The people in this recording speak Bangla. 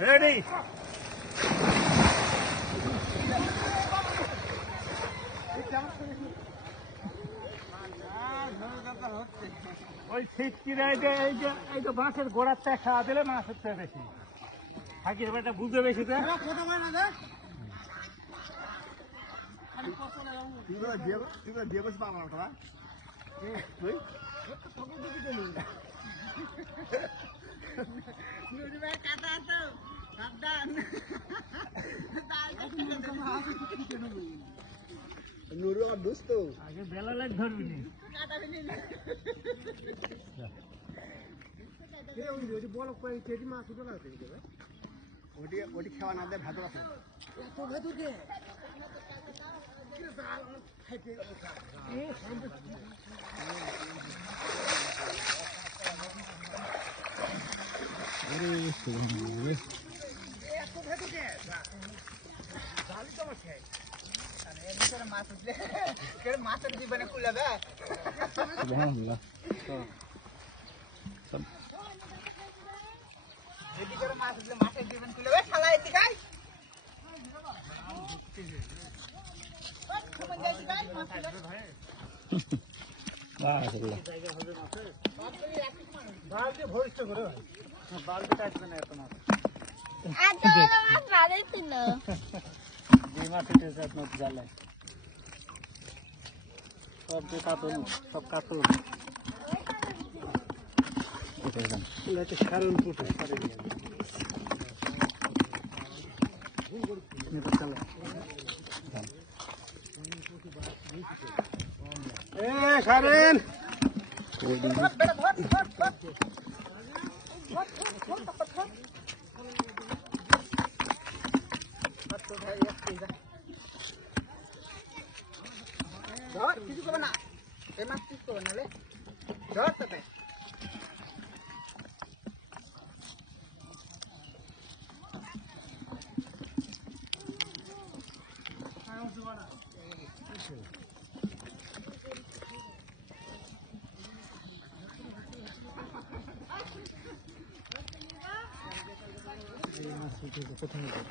রেডি ওই সিটকিরা এই যে বাঁশের গোড়ার টা খাওয়া দিলে মাছ হচ্ছে বেশি থাকি এটা বুঝতে বেশি তো দিয়ে বসে পাবো না নুরু আর দুস্ত আগে বেলা লাগ ধরবি নি বলো কেজি মাছ উঠে লাগবে ওটি খাওয়া না দেয় ভেতর আছে মাছের জীবনে খুলে দেয় মাছ উঠলে মাছের জীবন খুলে দেয় খালা এদিকে ভবিষ্য করে বালতিটা আসবে না এত মাছ জালে সব যে কাতল সব কাতল সারণ ফুটে সারেন কিছু করবে না এই মাছ কিছু করবে না ধর তাতে কোথায়